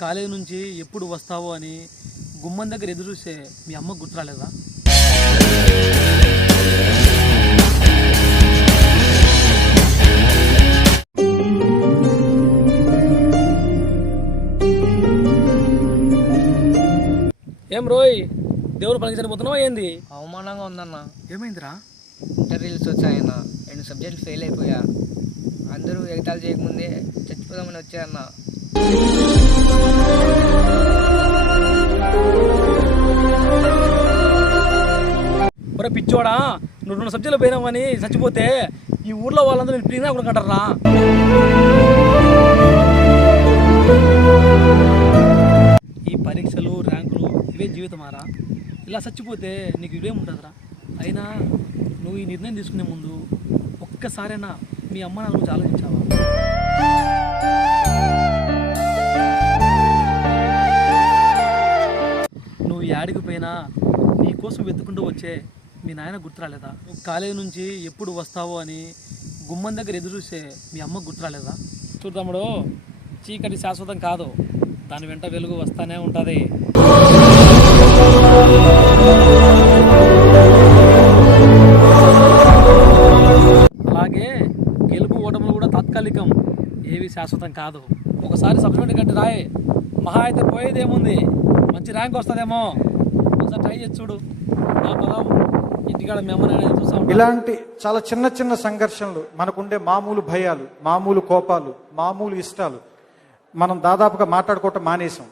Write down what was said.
College నుంచి ఎప్పుడు వస్తావో అని గుమ్మం దగ్గర ఎదురు చూసే మీ అమ్మ గుర్తురాలేదా? ఏం రోయ్ దేవుడు పనికి చనిపోతున్నావా ఏంది? అవమానంగా ఉందన్న. ఏమైందిరా? ఇంటర్వ్యూస్ వచ్చాయన్న. రెండు సబ్జెక్టులు ఫెయిల్ అయిపోయా. అందరూ ఎగతాలు చేయకముందే చచ్చిపోదామని వచ్చాయన్న. ఒరే పిచ్చోడా నువ్వు రెండు సబ్జెక్టులు పోయినావని చచ్చిపోతే ఈ ఊర్లో వాళ్ళందరూ నేను ప్లీజ్గా కూడా కంటారా ఈ పరీక్షలు ర్యాంకులు ఇవే జీవితమారా? ఇలా చచ్చిపోతే నీకు ఇవేం ఉంటుందిరా? అయినా నువ్వు ఈ నిర్ణయం తీసుకునే ముందు ఒక్కసారైనా మీ అమ్మ నాన్న గురించి ఆలోచించావా? నువ్వు యాడికి పోయినా నీ కోసం వెతుకుంటూ వచ్చే మీ నాయన గుర్తురాలేదా? కాలేజీ నుంచి ఎప్పుడు వస్తావో అని గుమ్మం దగ్గర ఎదురు చూసే మీ అమ్మ గుర్తురాలేదా? చూడు చీకటి శాశ్వతం కాదు. దాని వెంట వెలుగు వస్తానే ఉంటుంది. అలాగే గెలుపు ఓటములు కూడా తాత్కాలికం. ఏవి శాశ్వతం కాదు. ఒకసారి సప్లిమెంట్ కట్టి రాయి. మహా అయితే పోయేదేముంది? మంచి ర్యాంక్ వస్తుందేమో? ఒకసారి ట్రై చేసి చూడు. నా పదం ఇంటికాడ మీ అమ్మ ఇలాంటి చాలా చిన్న చిన్న సంఘర్షణలు మనకుండే మామూలు భయాలు మామూలు కోపాలు మామూలు ఇష్టాలు మనం దాదాపుగా మాట్లాడుకోవటం మానేసాం